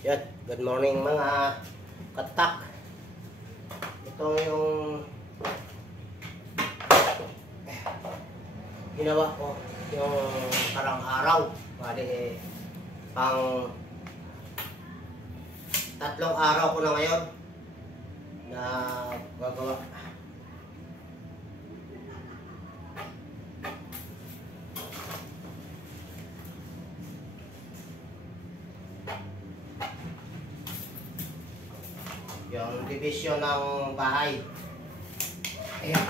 Yan, good morning mga katak. Ito yung ginawa ko yung karang araw. Bali, pang 3 araw ko na ngayon na gagawa. Yung division ng bahay. Ayan.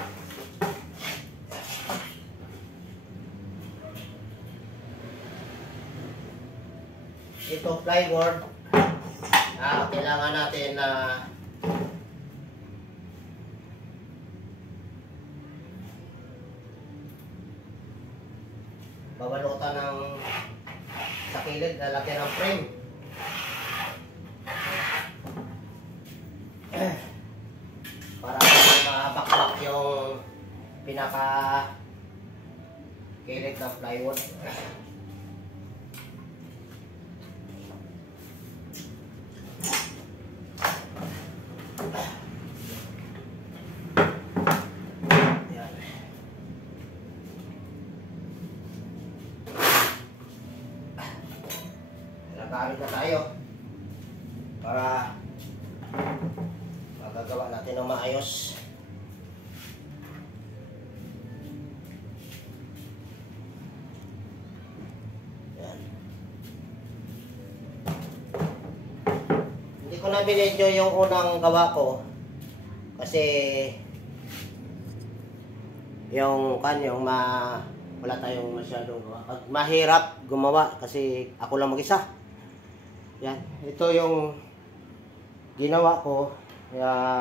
Ito plywood. Kailangan natin na babalutan ng sa kilid, lalagyan ng frame. Para makabaklak yung pinaka kilid ng plywood. Yan. Nagagamit na tayo para magagawa natin ng maayos. Yan. Hindi ko na binidyo yung unang gawa ko kasi yung wala tayong masyadong gawa. Mahirap gumawa kasi ako lang mag-isa. Yan, ito yung ginawa ko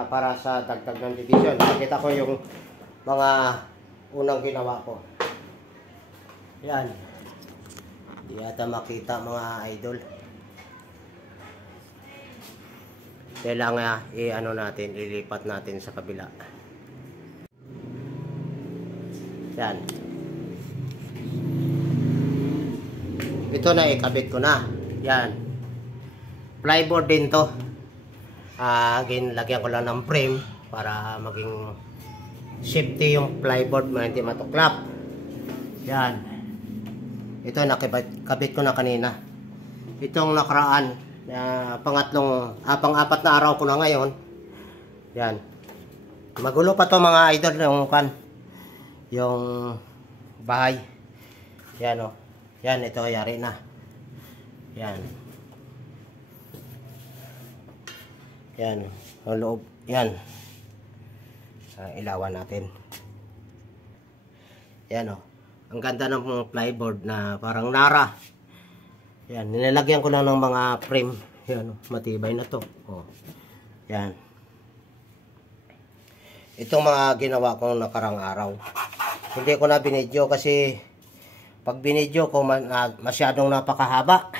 para sa dagdag ng division. Nakita ko yung mga unang ginawa ko. Yan. Hindi yata makita mga idol. Kailangan ilipat natin sa kabila. Yan. Ito na ikabit ko na. Yan. Plyboard din to. Lagyan ko lang ng frame para maging safety yung plyboard, hindi matuklap. Yan. Ito nakabit ko na kanina. Itong nakaraan, pang-4 na araw ko na ngayon. Yan. Magulo pa to mga idol yung bahay. Yan o. Yan, ito yari na. Yan. Yan, ang loob. Yan. Sa ilawan natin. Yan o. Ang ganda ng plyboard na parang nara. Yan, nilalagyan ko lang ng mga frame. Yan o, matibay na to. O. Yan. Itong mga ginawa ko nakarang araw. Hindi ko na binidyo kasi pag binidyo ko masyadong napakahaba.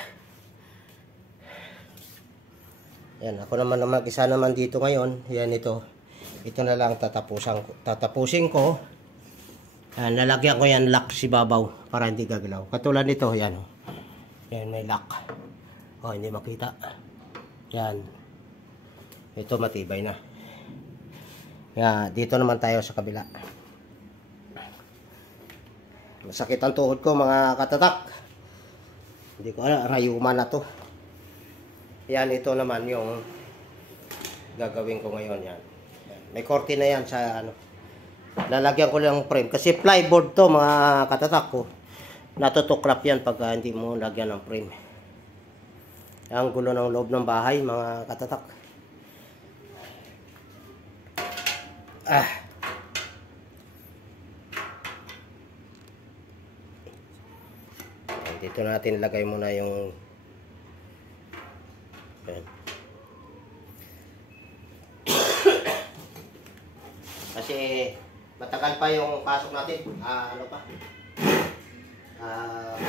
Yan, ako naman mag-isa naman dito ngayon. Yan ito. Ito na lang tatapusin ko. Yan, lalagyan ko yan lock si babaw para hindi gagalaw. Katulad nito, yan. Yan, may lock. Oh, hindi makita. Yan. Ito matibay na. Yan, dito naman tayo sa kabila. Masakit ang tuhod ko mga katatak. Hindi ko alam, rayuma na to. Yan, ito naman yung gagawin ko ngayon. Yan. May korte na yan sa lalagyan ko lang frame. Kasi plyboard to mga katatak ko. Natutuklap yan pag hindi mo lagyan ng frame. Ang gulo ng loob ng bahay mga katatak. Dito natin lagay muna yung kasi matagal pa yung pasok natin. Ano pa? Ah,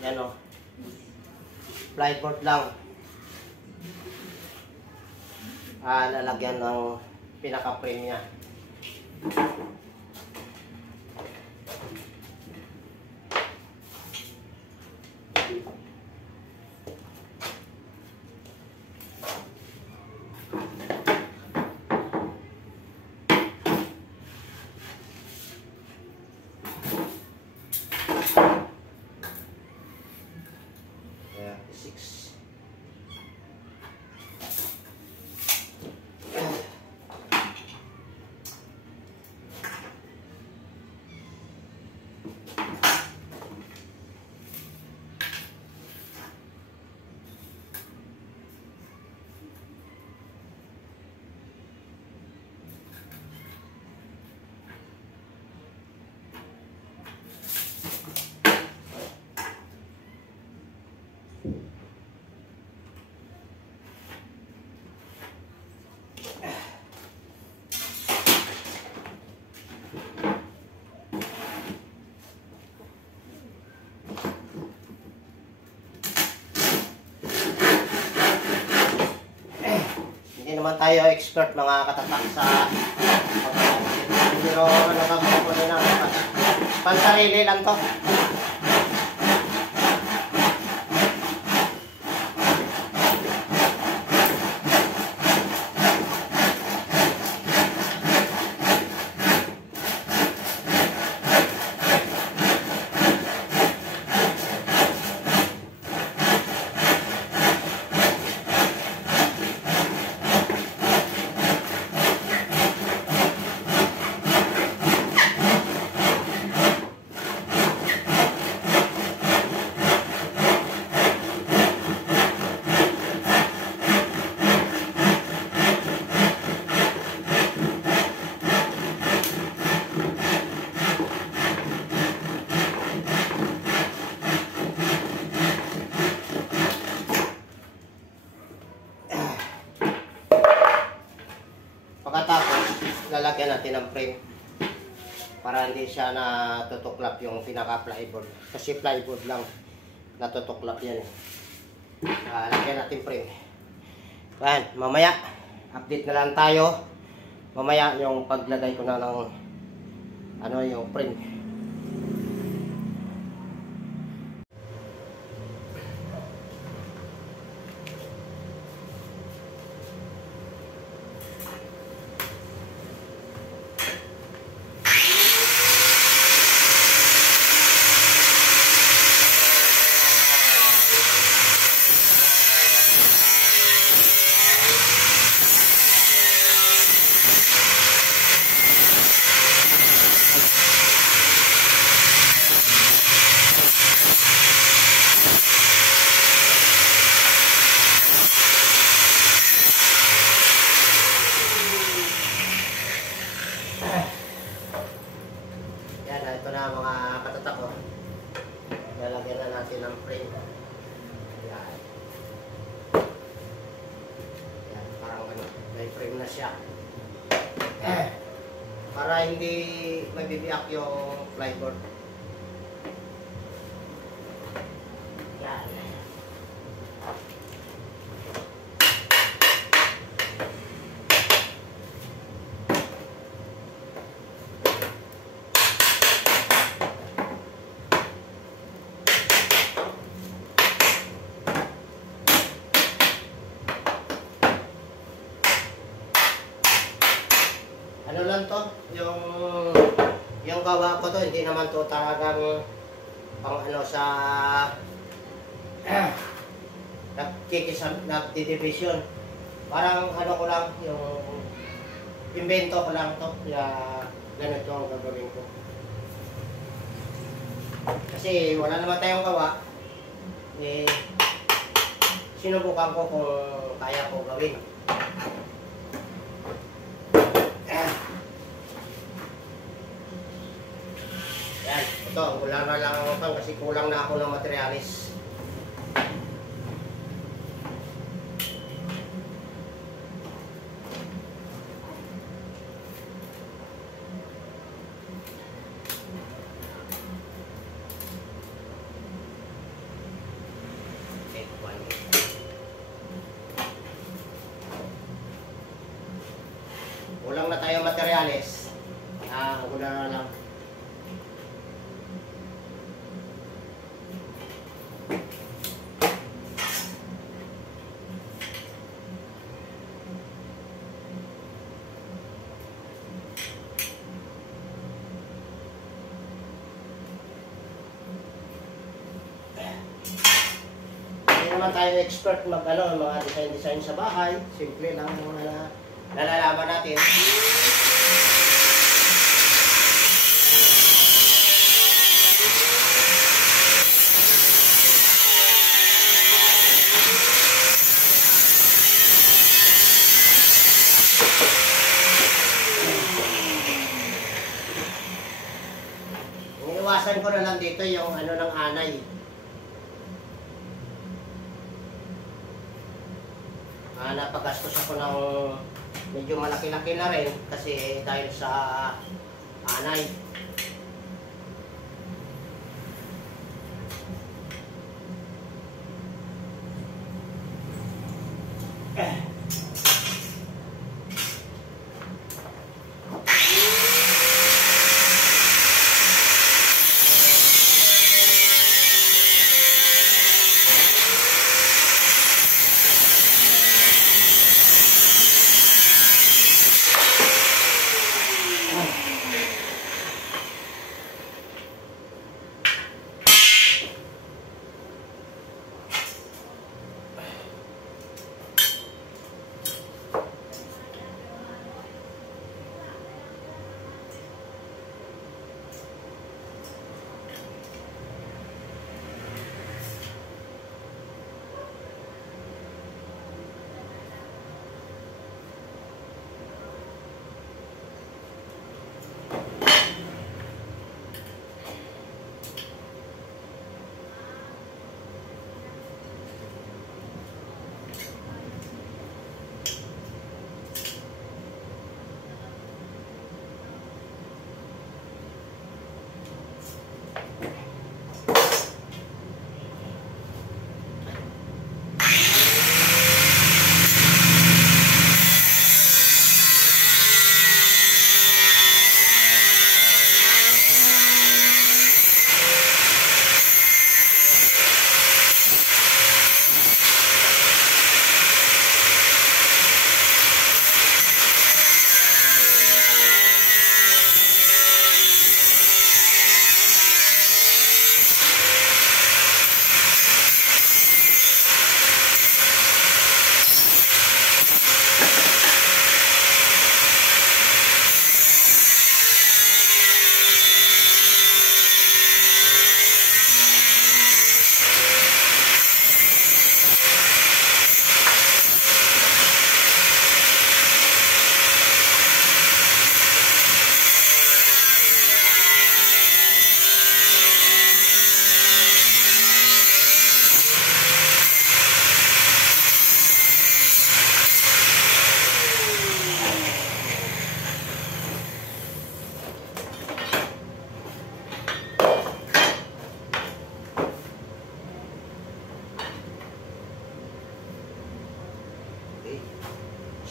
yan o. Plyboard lang. Lalagyan ng pinaka-frame niya. Hindi naman tayo expert mga katatak sa pero nakagawa ko din ang pansarili lang to. Pagkatapos, lalagyan natin ng frame para hindi siya natutuklap yung pinaka-plyboard. Kasi plyboard lang natutuklap yan. Lagyan natin frame. Ayan, mamaya, update na lang tayo. Mamaya yung paglagay ko na ng yung frame. Ito na mga katatak ko. Lalagyan na natin ng frame. Yan. Yan, parang may frame na siya. Para hindi mabibiyak yung plyboard. Yan. Ano lang to, yung gawa ko to, hindi naman to talagang pang sa nagdidivision. Parang ko lang, yung invento ko lang to, kaya ganito ang gagawin ko. Kasi wala naman tayong gawa, sinubukan ko kung kaya ko gawin. Yan, ito, wala na lang ako kasi kulang na ako ng materialis. Kulang na tayo materialis. Wala na lang. Naman tayo expert mga design sa bahay. Simple lang mga nalalaman natin. Iniwasan ko na lang dito yung ng anay. Napagastos ako ng medyo malaki-laki na rin kasi dahil sa anay.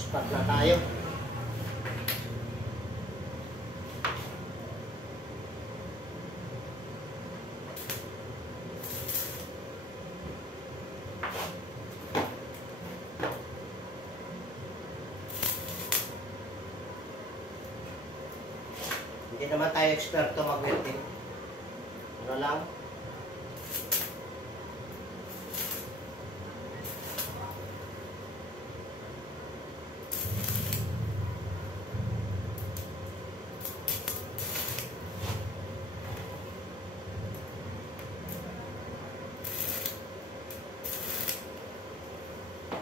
Start na tayo. Hindi naman tayo eksperto mag-welding. Ano lang?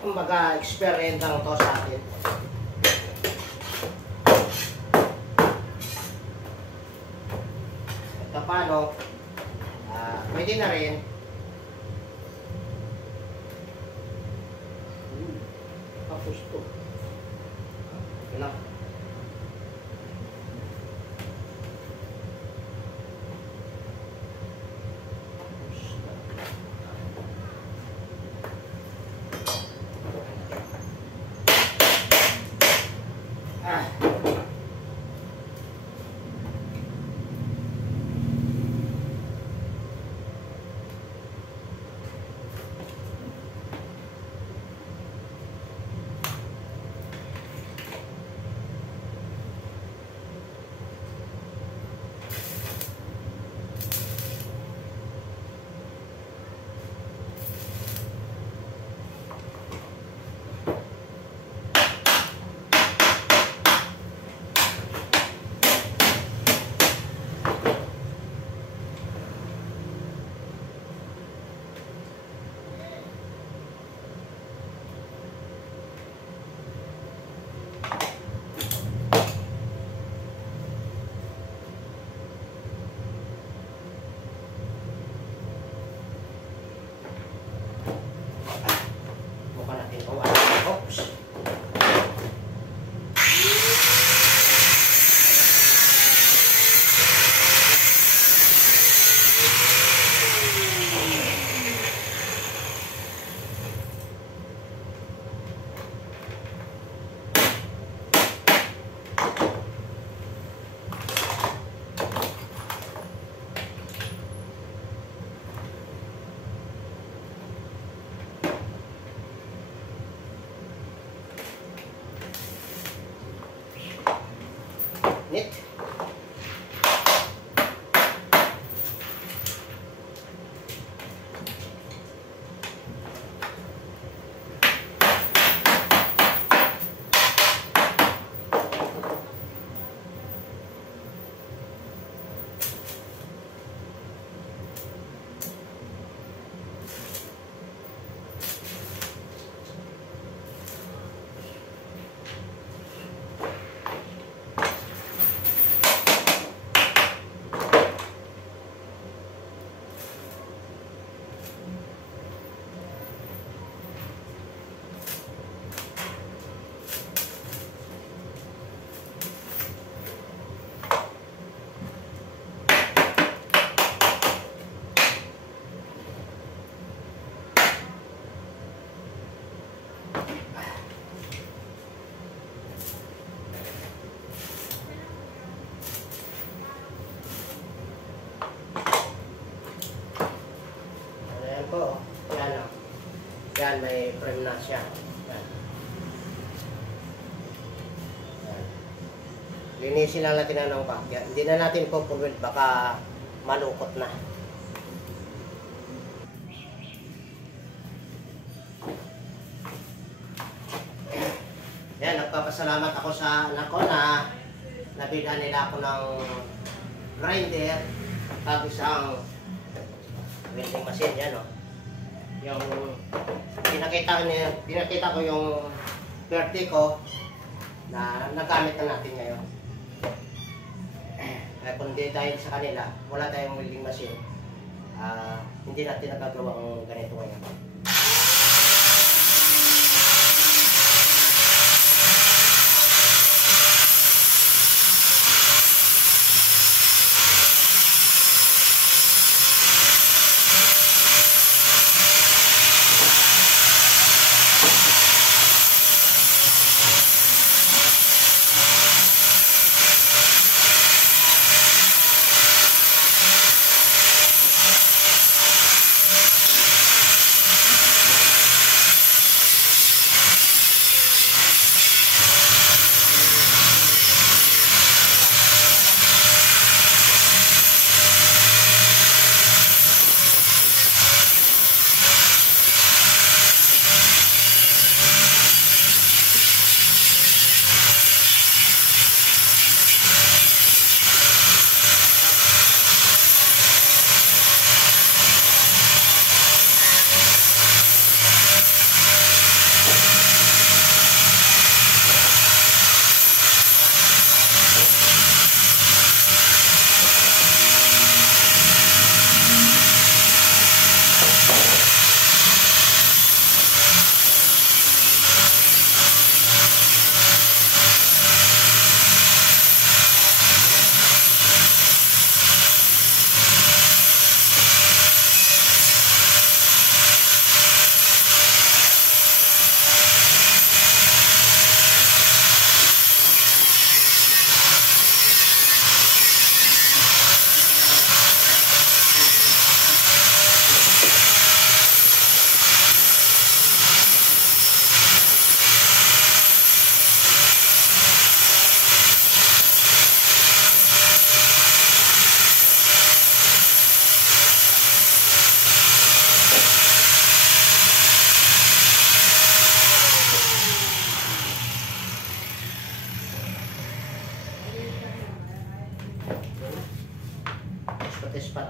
Kumbaga, experience lang to sa atin. Ito paano, pwede na rin. Tapos to. Okay lang. Oops. Nit. Po, yan o. Yan, may frame na siya. Yan. Yan. Linisin lang natin na ng bagya. Hindi na natin po pumil, baka malukot na. Yan, nagpapasalamat ako sa anak ko na nabilhan nila ako ng grinder at isang welding machine. Yan o. Yung pinakita ko yung vertigo na nagamit na natin ngayon. Kundi dahil sa kanila, wala tayong welding machine, hindi natin nagagawa ang ganito ngayon.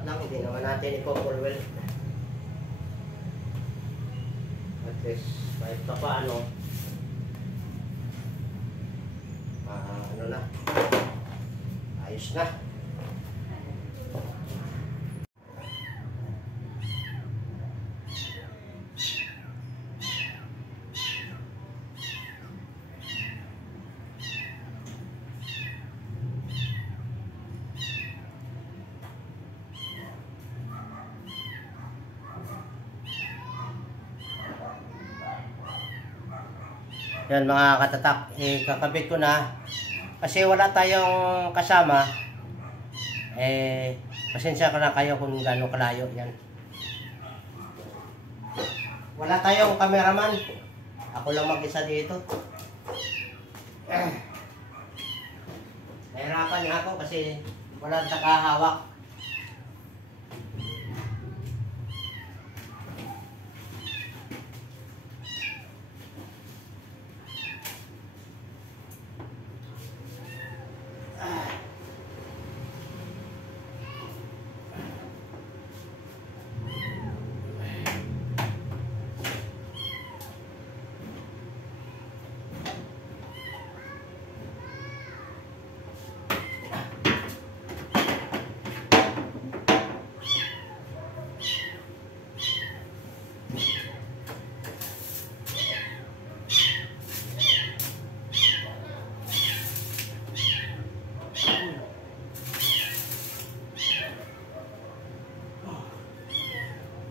lang, hindi naman natin i-full weld. At least, kahit pa paano, ano na, ayos na. Yan mga katatak, kakabit ko na kasi wala tayong kasama. Pasensya ka na kayo kung gaano kalayo yan. Wala tayong cameraman, ako lang mag-isa dito. Nahirapan niya ako kasi walang takahawak.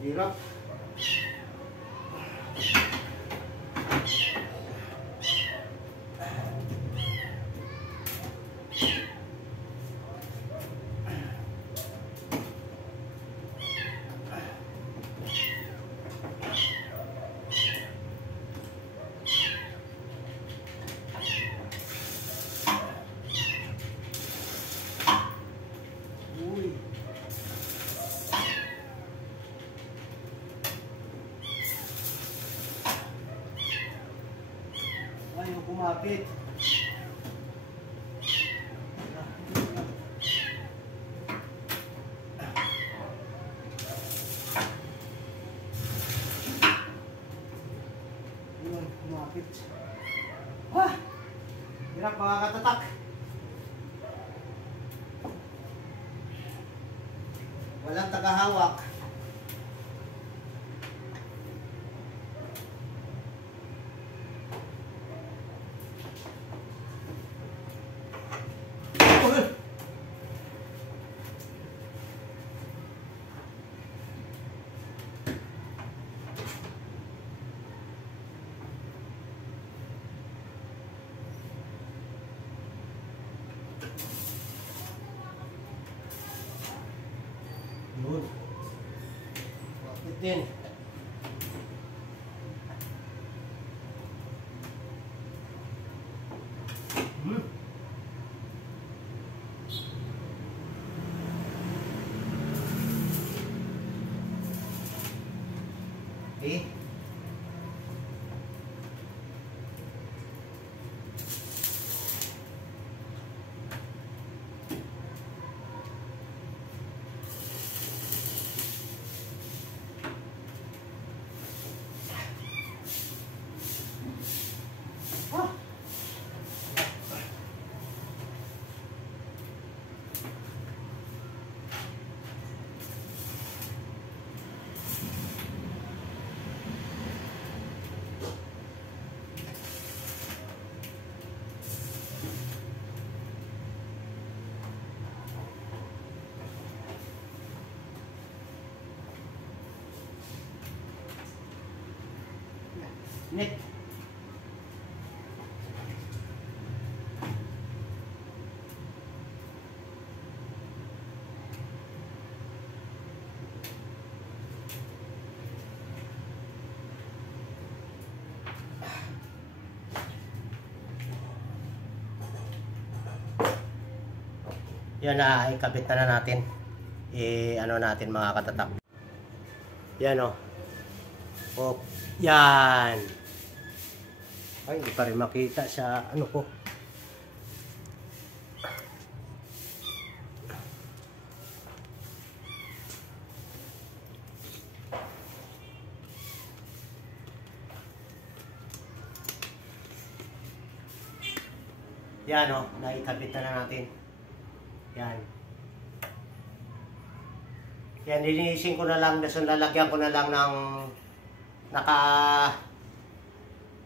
Hirap. Ayaw kumapit. Ayaw kumapit. Hirap mga katatak. Walang tagahawak. Yun. Bakit din? Okay. Nick. Yan na, ikabit na natin. Ano natin mga katatak. Yan o. Oh. Yan. Ay, hindi pa rin makita sa ano ko. Yan o, naikabit na natin. Yan. Yan, linisin ko na lang, lalagyan ko na lang ng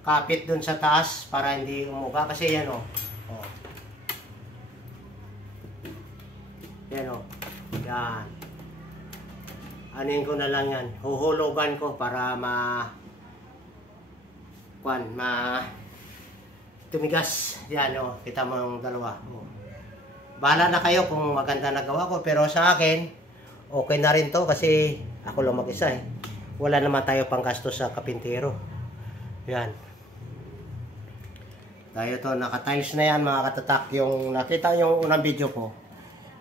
kapit dun sa taas para hindi umuga. Kasi yan o. Oh. Yan o. Yan. Anin ko na lang yan. Huhulugan ko para tumigas. Yan o. Kita mo yung dalawa. Oh. Bahala na kayo kung maganda na gawa ko. Pero sa akin, okay na rin to kasi ako lang mag-isa eh. Wala naman tayo pang gastos sa kapintero. Yan. Tayo to, naka-tiles na yan mga katatak. Yung nakita yung unang video ko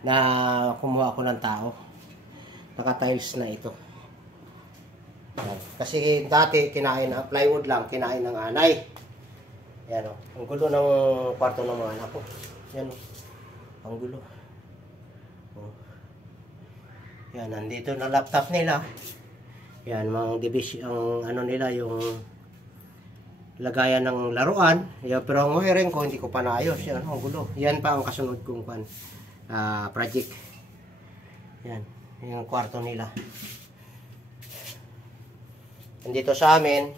na kumuha ko ng tao. Naka-tiles na ito. Yan. Kasi dati kinain ng plywood lang, kinain ng anay. Yan o. Ang gulo ng kwarto ng mga anak ko. Yan o. Ang gulo. Oh. Yan, nandito na laptop nila. Yan, mga division, ang ano nila, yung lagayan ng laruan. Yan, pero ang wiring ko, hindi ko pa naayos. Yan, ang gulo. Yan pa ang kasunod kong project. Yan, yung kwarto nila. Nandito sa amin,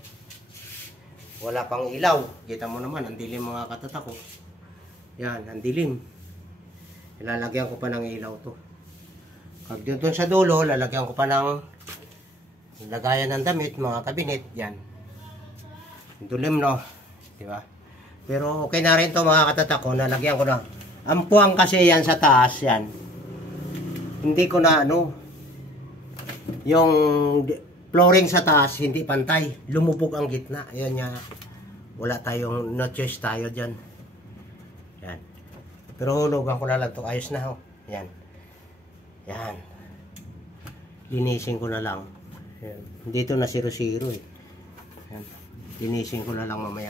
wala pang ilaw. Kita mo naman, ang dilim mga katatak ko. Yan, ang dilim. Lalagyan ko pa ng ilaw to. Pag doon sa dulo, lalagyan ko pa ng lagayan ng damit, mga kabinet, yan. Dulim, no? Diba? Pero okay na rin to mga katatak ko, nalagyan ko na. Ang puwang kasi yan sa taas, yan. Hindi ko na, yung flooring sa taas, hindi pantay. Lumubog ang gitna. Yan nga. Wala tayong, no choice tayo dyan. Yan. Pero hulugan ko na lang to. Ayos na, ho. Yan. Yan. Linisin ko na lang. Yan. Dito na 0-0 eh. Yan. Linisin ko na lang mamaya.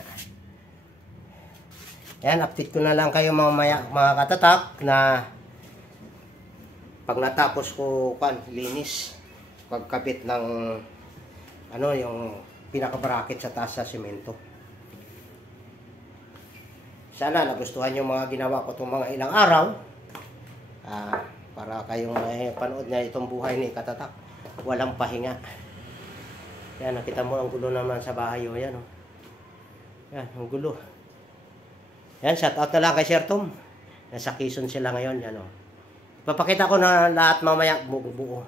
Yan, update ko na lang kayo mamaya mga katatak na pag natapos ko linis, pagkabit ng yung pinaka-bracket sa taas sa semento. Sana nagustuhan yung mga ginawa ko itong mga ilang araw. Para kayong panood na itong buhay ni Katatak. Walang pahinga. Yan, nakita mo ang gulo naman sa bahay. Yan, oh. Yan, ang gulo. Yan, shout out na lang kay Sir Tom. Nasa Quezon sila ngayon. Yan, oh. Papakita ko na lahat mamaya buo.